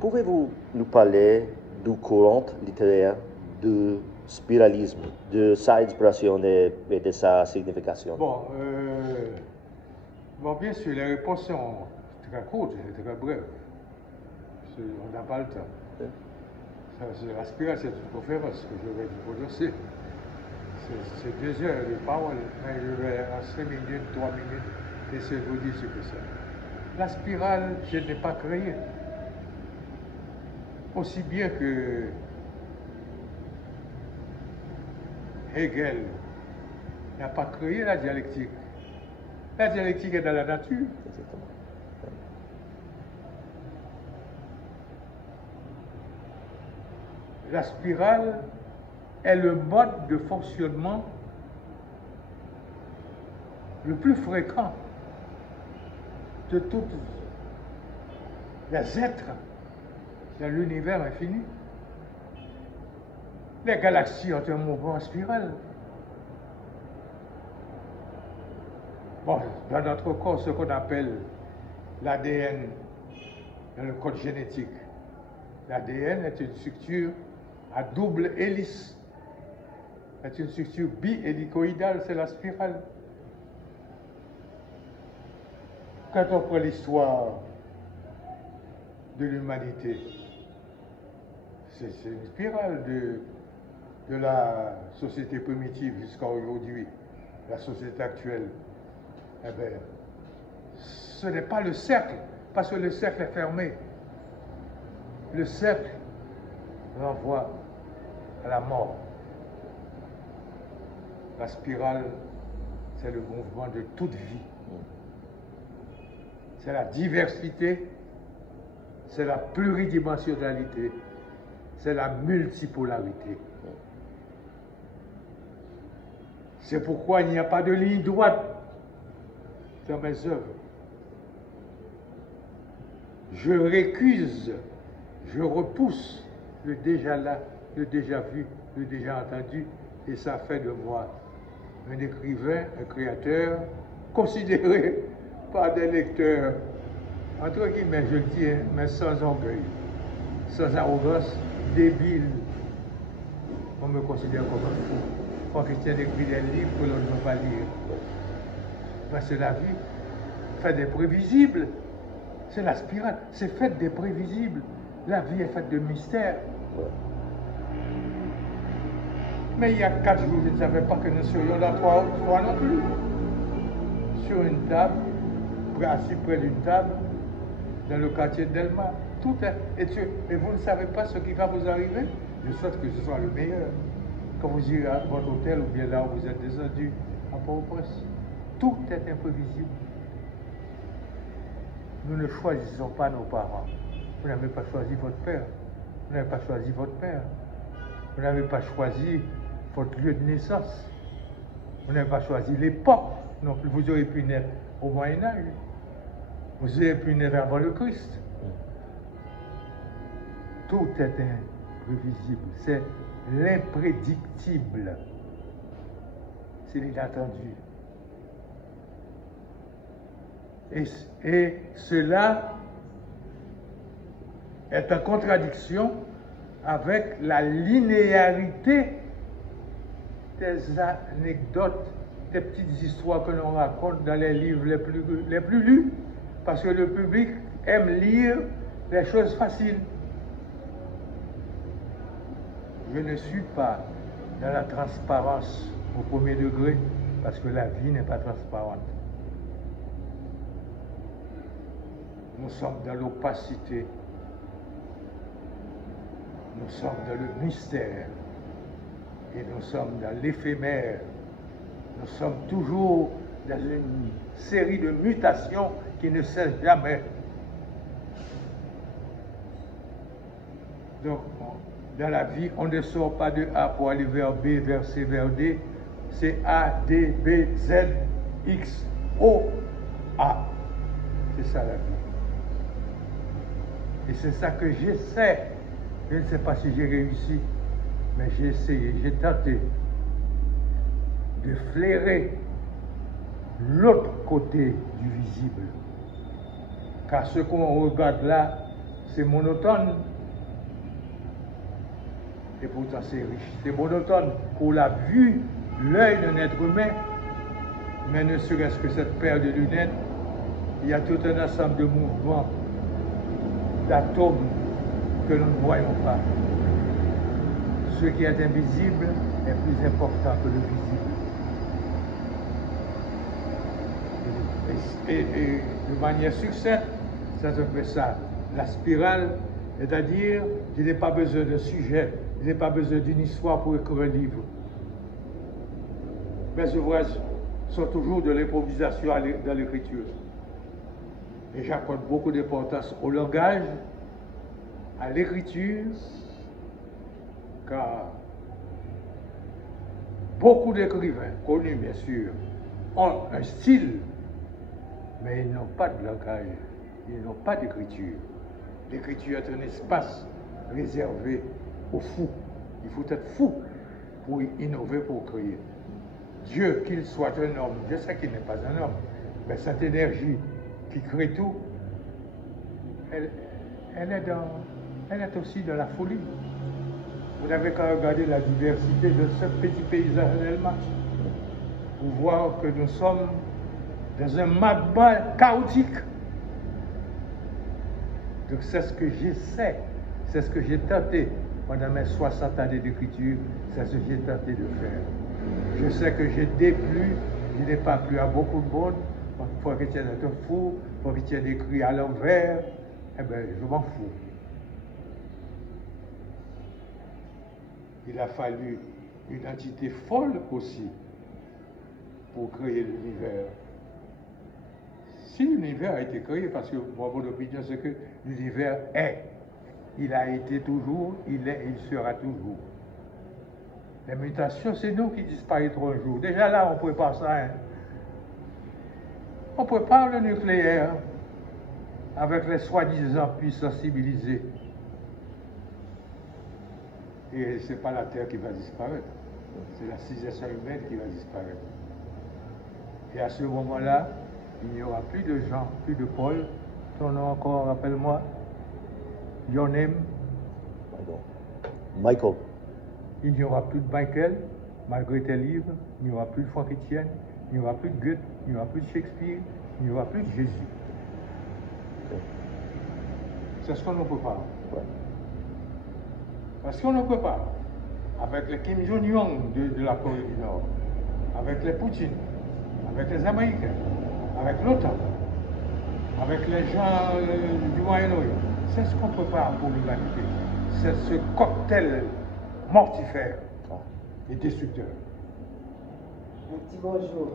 Pouvez-vous nous parler du courant littéraire du spiralisme, de sa inspiration et de sa signification? Bon, bien sûr, les réponses sont très courtes et très brèves. On n'a pas le temps. La spirale, c'est une conférence que je vais vous prononcer. C'est 2 heures de parole, mais je vais en 5 minutes, 3 minutes, essayer de vous dire ce que c'est. La spirale, je ne l'ai pas créée. Aussi bien que Hegel n'a pas créé la dialectique. La dialectique est dans la nature. Exactement. La spirale est le mode de fonctionnement le plus fréquent de tous les êtres dans l'univers infini. Les galaxies ont un mouvement en spirale. Bon, dans notre corps, ce qu'on appelle l'ADN, dans le code génétique. L'ADN est une structure à double hélice. C'est une structure bihélicoïdale, c'est la spirale. Quand on prend l'histoire de l'humanité, c'est une spirale de la société primitive jusqu'à aujourd'hui, la société actuelle. Eh bien, ce n'est pas le cercle, parce que le cercle est fermé. Le cercle renvoie à la mort. La spirale, c'est le mouvement de toute vie. C'est la diversité, c'est la pluridimensionnalité, c'est la multipolarité. C'est pourquoi il n'y a pas de ligne droite dans mes œuvres. Je récuse, je repousse le déjà là, le déjà vu, le déjà entendu, et ça fait de moi un écrivain, un créateur, considéré par des lecteurs, entre guillemets, je le dis, mais sans orgueil, sans arrogance, débile. On me considère comme un fou. Quand Christian écrit des livres que l'on ne veut pas lire. Parce que la vie fait des prévisibles. C'est la spirale, c'est fait des prévisibles. La vie est faite de mystères. Mais il y a 4 jours, je ne savais pas que nous serions là 3 non plus. Sur une table, assis près d'une table, dans le quartier d'Elma. Tout est. Et vous ne savez pas ce qui va vous arriver. Je souhaite que ce soit le meilleur. Quand vous irez à votre hôtel ou bien là où vous êtes descendu à Port-au-Prince. Tout est imprévisible. Nous ne choisissons pas nos parents. Vous n'avez pas choisi votre père. Vous n'avez pas choisi votre père. Vous n'avez pas choisi votre lieu de naissance. Vous n'avez pas choisi l'époque non plus. Vous auriez pu naître au Moyen-Âge. Vous auriez pu naître avant le Christ. Tout est imprévisible. C'est l'imprédictible. C'est l'inattendu. Et cela est en contradiction avec la linéarité des anecdotes, des petites histoires que l'on raconte dans les livres les plus lus, parce que le public aime lire les choses faciles. Je ne suis pas dans la transparence au premier degré, parce que la vie n'est pas transparente. Nous sommes dans l'opacité. Nous sommes dans le mystère. Et nous sommes dans l'éphémère. Nous sommes toujours dans une série de mutations qui ne cessent jamais. Donc, dans la vie, on ne sort pas de A pour aller vers B, vers C, vers D. C'est A, D, B, Z, X, O, A. C'est ça la vie. Et c'est ça que j'essaie. Je ne sais pas si j'ai réussi, mais j'ai essayé, j'ai tenté de flairer l'autre côté du visible. Car ce qu'on regarde là, c'est monotone. Et pourtant c'est riche. C'est monotone pour la vue, l'œil d'un être humain. Mais ne serait-ce que cette paire de lunettes, il y a tout un ensemble de mouvements, d'atomes que nous ne voyons pas. Ce qui est invisible est plus important que le visible. Et de manière succincte, ça se fait ça. La spirale, c'est-à-dire, je n'ai pas besoin de sujet, je n'ai pas besoin d'une histoire pour écrire un livre. Mes ouvrages sont toujours de l'improvisation dans l'écriture. Et j'accorde beaucoup d'importance au langage, à l'écriture, car beaucoup d'écrivains, connus bien sûr, ont un style, mais ils n'ont pas de langage, ils n'ont pas d'écriture. L'écriture est un espace réservé aux fous. Il faut être fou pour innover, pour créer. Dieu, qu'il soit un homme, je sais qu'il n'est pas un homme, mais cette énergie qui crée tout, elle est aussi de la folie. Vous n'avez qu'à regarder la diversité de ce petit paysage d'Elma pour voir que nous sommes dans un magma chaotique. Donc c'est ce que j'essaie, c'est ce que j'ai tenté pendant mes 60 années d'écriture, c'est ce que j'ai tenté de faire. Je sais que j'ai déplu, je n'ai pas plu à beaucoup de monde. Il faut que tu aies un fou, il faut que tu aies écrit à l'envers. Eh bien, je m'en fous. Il a fallu une entité folle aussi pour créer l'univers. Si l'univers a été créé, parce que mon opinion c'est que l'univers est, il a été toujours, il est, il sera toujours. Les mutations, c'est nous qui disparaîtrons un jour. Déjà là, on prépare ça. Hein. On prépare le nucléaire avec les soi-disant puissances civilisées. Et ce n'est pas la Terre qui va disparaître, c'est la civilisation humaine qui va disparaître. Et à ce moment-là, il n'y aura plus de Jean, plus de Paul. Ton nom encore, rappelle-moi. Your name? Michael. Il n'y aura plus de Michael, malgré tes livres. Il n'y aura plus de Franck Etienne. Il n'y aura plus de Goethe. Il n'y aura plus de Shakespeare. Il n'y aura plus de Jésus. C'est ce qu'on ne peut pas. Ouais. Parce qu'on ne peut pas. Avec les Kim Jong-un de la Corée du Nord, avec les Poutine, avec les Américains, avec l'OTAN, avec les gens du Moyen-Orient. C'est ce qu'on prépare pour l'humanité. C'est ce cocktail mortifère et destructeur. Un petit bonjour.